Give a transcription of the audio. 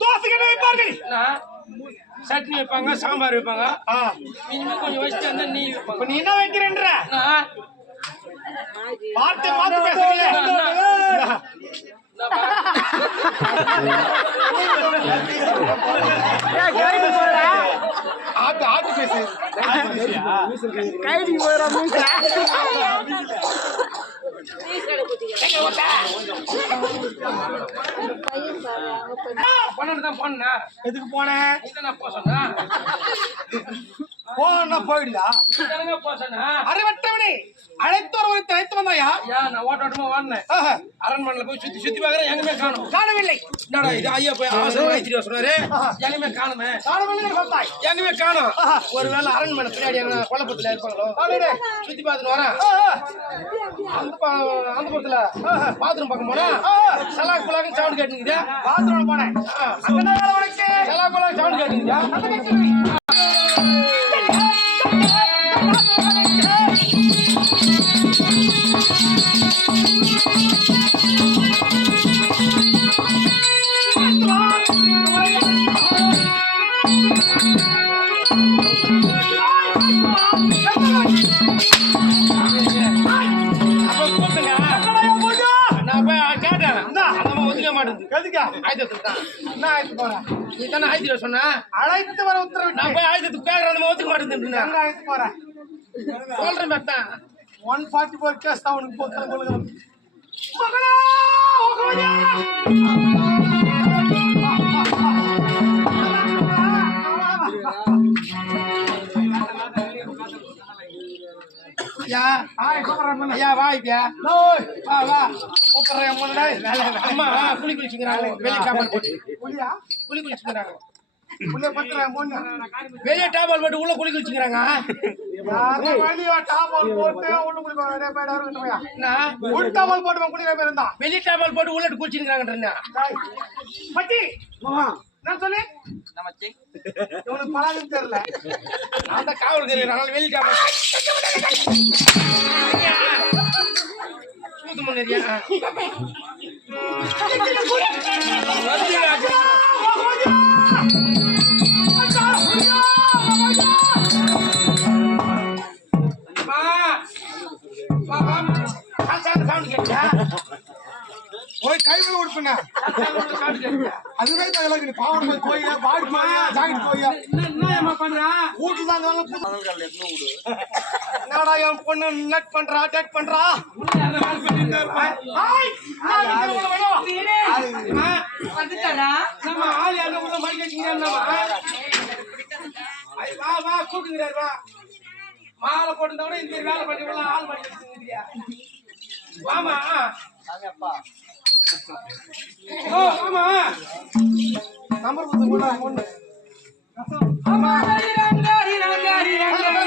தோசைக்கு என்ன வைப்பார்கள் சட்னி வைப்பாங்க சாம்பார் வைப்பாங்க இனிமே கொஞ்சம் வயசு வந்தா வைப்பாங்க நீ என்ன வைக்கிறேன்ற பார்த்து பார்த்து பேசுறீங்க ஆட்டு ஆட்டு பேசு பன்னெண்டு தான் எதுக்கு போனேன் போனா போயிடலா போக சொன்னேன் அறிவற்றவனே அழைத்து வந்தாயா? நான் ஓட்ட ஓட்டமா ஓடினேன். ஆஹா, அரண்மனையில போய் சுத்தி சுத்தி பாக்குறேன் எங்கேயுமே காணும். காணவில்லை. என்னடா இது ஐயா போய் அவசரம் ஆயிடுச்சு சொன்னாரு எங்கேயுமே காணுமே. காணவில்லை சொன்னாய் எங்கேயுமே காணும். ஒருவேளை அரண்மனை பின்னாடி என்ன குழப்பத்துல இருப்பாங்களோ? காணவில்லை. சுத்தி பார்த்துட்டு வரேன். அந்த பா- அந்த பக்கத்துல பாத்ரூம் பக்கம் போனா சலாக் புலாக்கு சவுண்ட் கேட்டுங்குது பாத்ரூம் போனேன். அங்க என்ன சலாக் புலாக்கு சவுண்ட் கேட்டுங்குது மாட்டேங்குது எதுக்கா ஆயுதத்துக்கு தான். என்ன ஆயிட்டு போறேன் நீ தானே சொன்ன? அழைத்து வர உத்தரவிட்டு நான் போய் ஆயுதத்துக்கு கேட்கறேன் அந்த ஒதுக்க மாட்டேங்குது எங்க அழைத்து போறேன் சொல்றேன் மெத்தான் ஒன் ஃபார்ட்டி ஃபோர் கேஸ் தான் உனக்கு போக்கிற கொள்ளுங்க ஐயா வா ஐயா வா வா கூப்பிடுறேன் அம்மா குளி குளிச்சுக்கிறாங்க வெளியே டாபால் போட்டு குளி குளிச்சுக்கிறாங்க வெளியே டாபால் போட்டு உள்ள குளி குளிச்சுக்கிறாங்க யாரோ வழியா டாமல் போட்டு உள்ளுக்குள்ள போய் பேடா இருக்கட்டும் நான் உள் டாமல் போட்டு குடிக்கிற பேர் இருந்தா வெளியே டாபால் போட்டு உள்ள குளிச்சுக்கிறாங்கன்றேன் பட்டி நான் சொன்னேன் இவனுக்கு பழகம் தெரியல. அந்த காவல் தெரியும் வெளியே டாபால் சூத்து முன்னேறியா கேட்டா அதுவே. பாவம் போய் போய் பாடி போய் ஜாக்கெட் போய் என்ன என்னம்மா பண்றா வீட்டுல தான் இருந்தாலும் என்னடா என் பொண்ணு நட் பண்றா டேட் பண்றா வந்துட்டாரா நம்ம ஆள் யாரும் உள்ள மடிக்க வச்சுக்கிறேன் வா வா கூட்டுங்கிறாரு வா மாலை போட்டு கூட இந்த வேலை பண்ணி ஆள் மடிக்க வச்சுக்கிறியா வாமா ஆமா நம்பர் கொடுத்து கூட பொண்ணு ஆமா. ரங்காரி ரங்காரி ரங்காரி